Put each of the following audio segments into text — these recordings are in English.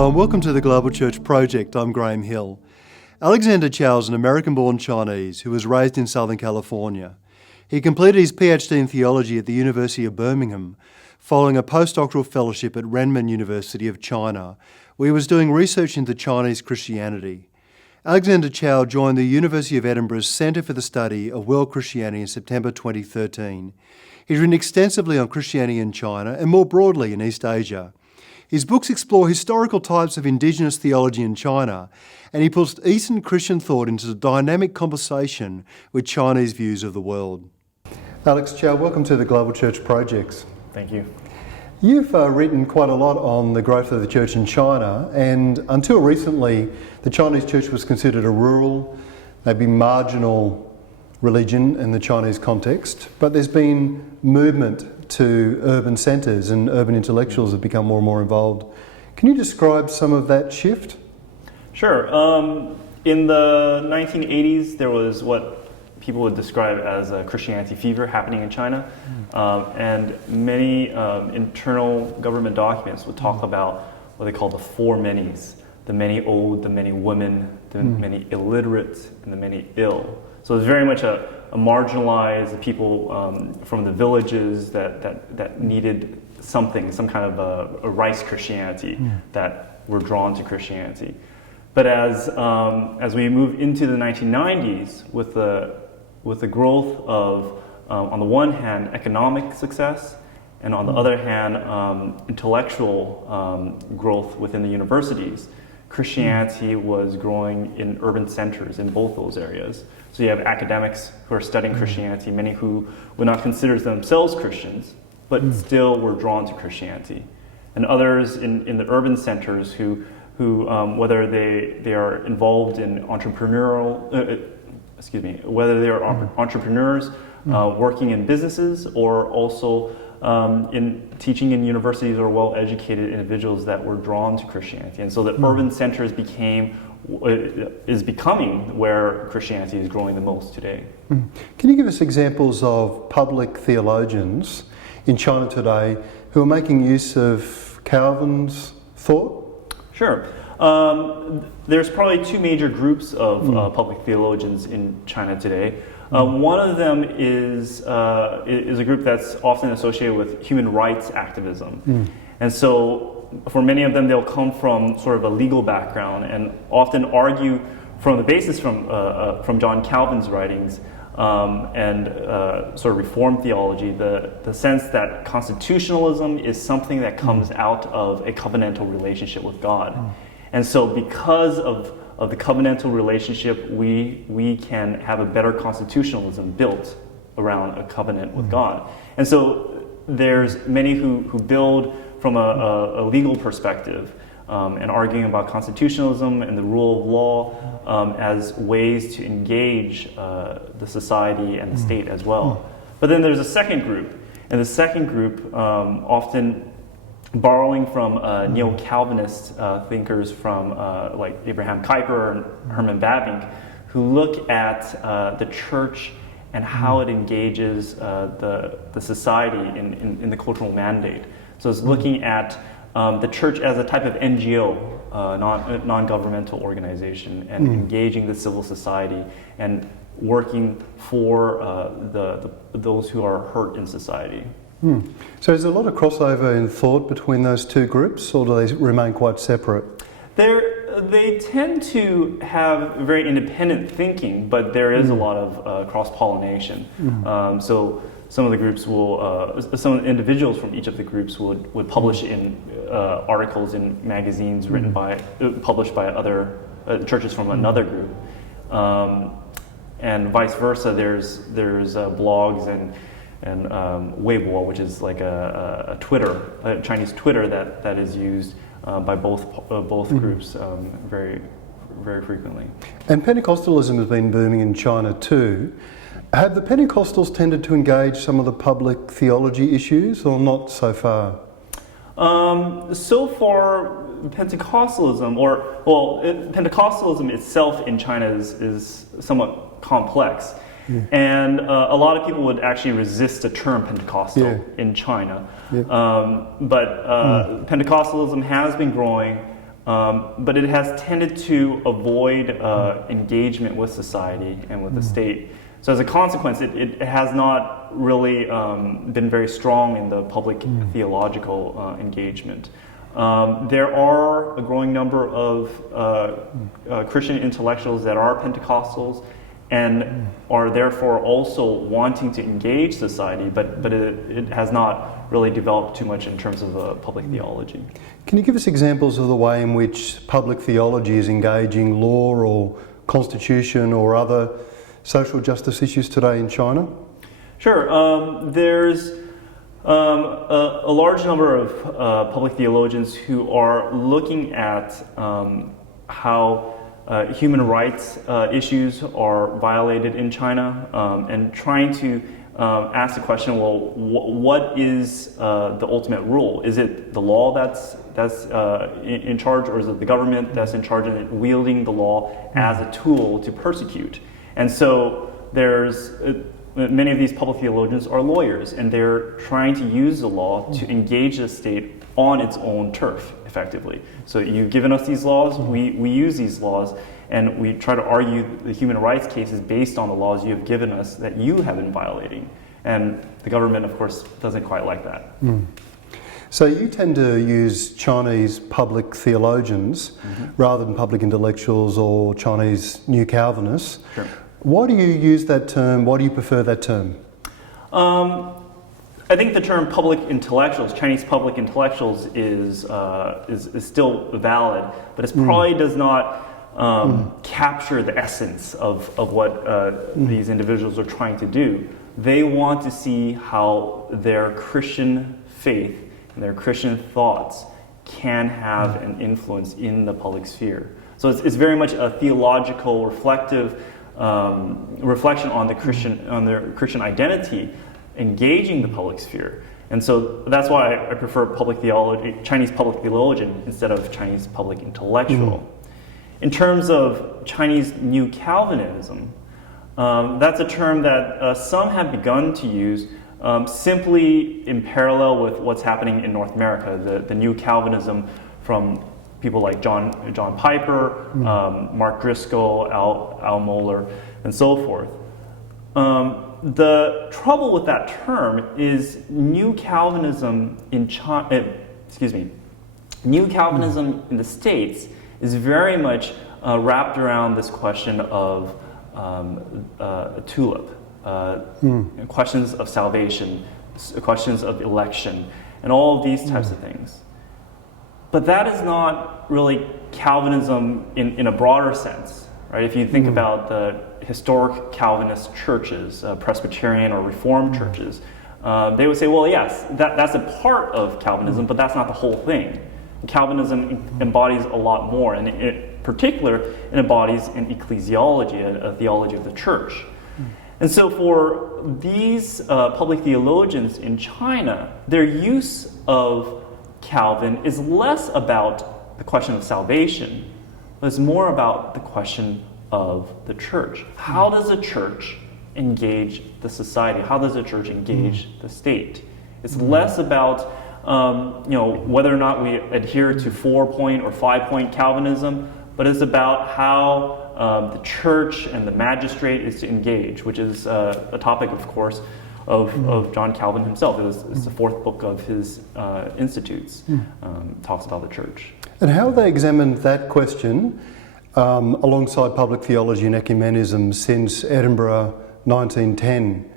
Hello and welcome to the Global Church Project. I'm Graham Hill. Alexander Chow is an American-born Chinese who was raised in Southern California. He completed his PhD in theology at the University of Birmingham, following a postdoctoral fellowship at Renmin University of China, where he was doing research into Chinese Christianity. Alexander Chow joined the University of Edinburgh's Centre for the Study of World Christianity in September 2013. He's written extensively on Christianity in China and more broadly in East Asia. His books explore historical types of Indigenous theology in China, and he puts Eastern Christian thought into a dynamic conversation with Chinese views of the world. Alex Chow, welcome to the Global Church Projects. Thank you. You've written quite a lot on the growth of the church in China, and until recently, the Chinese church was considered a rural, maybe marginal religion in the Chinese context, but there's been movement to urban centres and urban intellectuals have become more and more involved. Can you describe some of that shift? Sure. In the 1980s, there was what people would describe as a Christianity fever happening in China, and many internal government documents would talk about what they call the four manys: the many old, the many women, the many illiterate, and the many ill. So it's very much a marginalized people from the villages that needed something, some kind of a rice Christianity that were drawn to Christianity. But as we move into the 1990s, with the growth of, on the one hand, economic success, and on the other hand, intellectual growth within the universities, Christianity was growing in urban centers in both those areas. So you have academics who are studying Christianity, many who would not consider themselves Christians, but still were drawn to Christianity. And others in the urban centers who whether they are involved in whether they are entrepreneurs working in businesses, or also in teaching in universities, or well-educated individuals that were drawn to Christianity. And so the urban centers is becoming where Christianity is growing the most today. Can you give us examples of public theologians in China today who are making use of Calvin's thought? Sure. There's probably two major groups of public theologians in China today. One of them is a group that's often associated with human rights activism. And so for many of them, they'll come from sort of a legal background and often argue from the basis from John Calvin's writings and sort of Reformed theology, the sense that constitutionalism is something that comes out of a covenantal relationship with God. And so because of the covenantal relationship, we can have a better constitutionalism built around a covenant with God. And so there's many who build from a legal perspective and arguing about constitutionalism and the rule of law as ways to engage the society and the state as well. But then there's a second group, and the second group often borrowing from neo-Calvinist thinkers from like Abraham Kuyper and Herman Bavinck, who look at the church and how it engages the society in the cultural mandate. So it's looking at the church as a type of NGO, non-governmental organization, and engaging the civil society and working for those who are hurt in society. So is there a lot of crossover in thought between those two groups, or do they remain quite separate? They tend to have very independent thinking, but there is a lot of cross-pollination. So some of the groups some individuals from each of the groups would publish in articles in magazines published by other churches from another group, and vice versa. There's blogs and Weibo, which is like a Chinese Twitter that is used by both groups very, very frequently. And Pentecostalism has been booming in China too. Have the Pentecostals tended to engage some of the public theology issues, or not so far? So far, Pentecostalism, Pentecostalism itself in China is somewhat complex. And a lot of people would actually resist the term Pentecostal in China. But Pentecostalism has been growing but it has tended to avoid engagement with society and with the state. So as a consequence, it has not really been very strong in the public theological engagement. There are a growing number of Christian intellectuals that are Pentecostals and are therefore also wanting to engage society, but it has not really developed too much in terms of public theology. Can you give us examples of the way in which public theology is engaging law or constitution or other social justice issues today in China? Sure. There's a large number of public theologians who are looking at how human rights issues are violated in China and trying to ask the question, well, what is the ultimate rule? Is it the law that's in charge, or is it the government that's in charge and wielding the law as a tool to persecute? And so there's many of these public theologians are lawyers, and they're trying to use the law to engage the state on its own turf, effectively. So you've given us these laws, we use these laws, and we try to argue the human rights cases based on the laws you have given us that you have been violating. And the government, of course, doesn't quite like that. So you tend to use Chinese public theologians rather than public intellectuals or Chinese New Calvinists. Sure. Why do you use that term? Why do you prefer that term? I think the term public intellectuals, Chinese public intellectuals, is still valid, but it probably does not capture the essence of what these individuals are trying to do. They want to see how their Christian faith and their Christian thoughts can have an influence in the public sphere. So it's very much a theological, reflective reflection on their Christian identity, engaging the public sphere. And so that's why I prefer public theology, Chinese public theologian instead of Chinese public intellectual. In terms of Chinese New Calvinism, that's a term that some have begun to use simply in parallel with what's happening in North America, the New Calvinism from people like John Piper, Mark Driscoll, Al Mohler, and so forth. The trouble with that term is New Calvinism in New Calvinism in the States is very much wrapped around this question of a tulip, questions of salvation, questions of election, and all of these types of things. But that is not really Calvinism in a broader sense, right? If you think about the historic Calvinist churches, Presbyterian or Reformed churches, they would say, well, yes, that's a part of Calvinism, but that's not the whole thing. Calvinism embodies a lot more, and in particular, it embodies an ecclesiology, a theology of the church. And so for these public theologians in China, their use of Calvin is less about the question of salvation, but it's more about the question of the church. How does a church engage the society? How does a church engage the state? It's less about whether or not we adhere to 4-point or 5-point Calvinism, but it's about how the church and the magistrate is to engage, which is a topic, of course, of John Calvin himself. It's the fourth book of his Institutes, talks about the church. And how have they examined that question alongside public theology and ecumenism since Edinburgh 1910?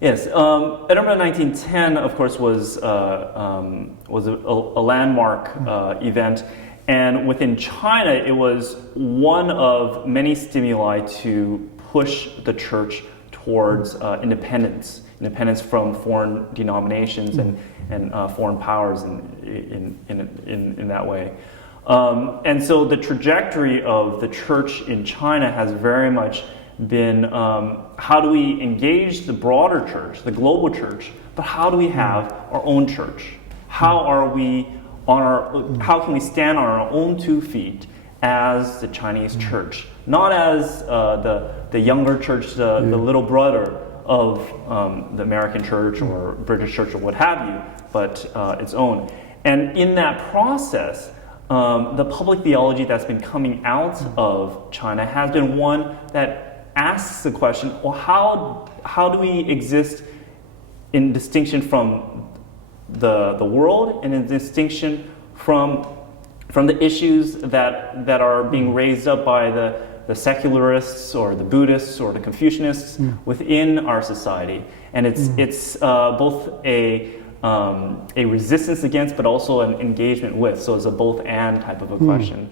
Yes, Edinburgh 1910, of course, was a landmark event, and within China, it was one of many stimuli to push the church towards independence from foreign denominations and foreign powers in that way. And so the trajectory of the church in China has very much been how do we engage the broader church, the global church, but how do we have our own church? How can we stand on our own 2 feet as the Chinese church, not as the younger church, the little brother of the American church or British church or what have you, but its own. And in that process, the public theology that's been coming out of China has been one that asks the question, well, how do we exist in distinction from the world and in distinction from the issues that are being raised up by the secularists or the Buddhists or the Confucianists within our society. And it's both a resistance against, but also an engagement with. So it's a both and type of a question,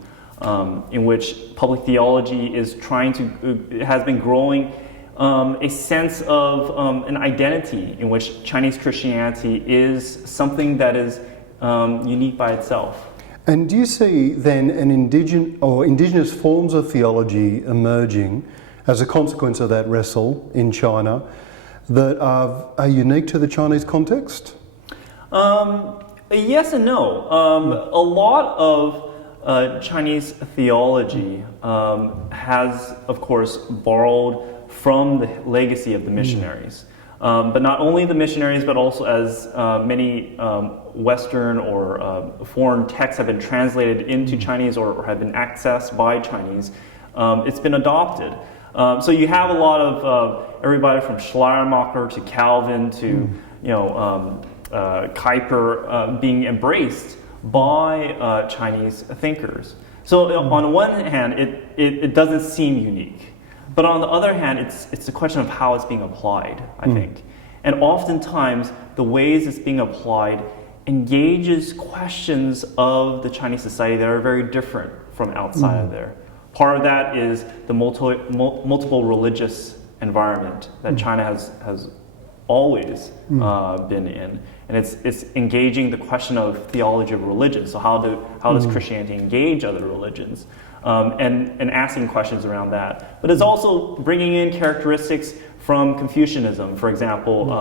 in which public theology is has been growing a sense of an identity in which Chinese Christianity is something that is unique by itself. And do you see then an indigenous forms of theology emerging as a consequence of that wrestle in China that are unique to the Chinese context? Yes and no. A lot of Chinese theology has, of course, borrowed from the legacy of the missionaries. But not only the missionaries, but also as many Western or foreign texts have been translated into Chinese or have been accessed by Chinese, it's been adopted. So you have a lot of everybody from Schleiermacher to Calvin to Kuyper being embraced by Chinese thinkers. So on one hand, it doesn't seem unique. But on the other hand, it's a question of how it's being applied, I think. And oftentimes, the ways it's being applied engages questions of the Chinese society that are very different from outside of there. Part of that is the multiple religious environment that China has always been in. And it's engaging the question of theology of religion. So how does Christianity engage other religions? And asking questions around that. But it's also bringing in characteristics from Confucianism, for example,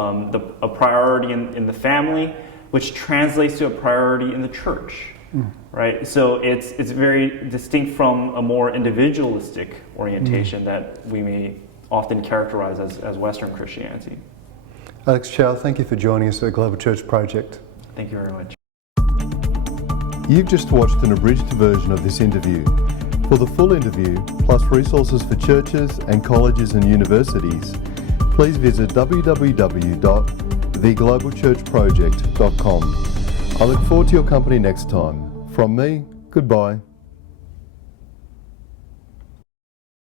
a priority in the family, which translates to a priority in the church, right? So it's very distinct from a more individualistic orientation that we may often characterize as Western Christianity. Alex Chow, thank you for joining us at the Global Church Project. Thank you very much. You've just watched an abridged version of this interview. For the full interview, plus resources for churches and colleges and universities, please visit www.theglobalchurchproject.com. I look forward to your company next time. From me, goodbye.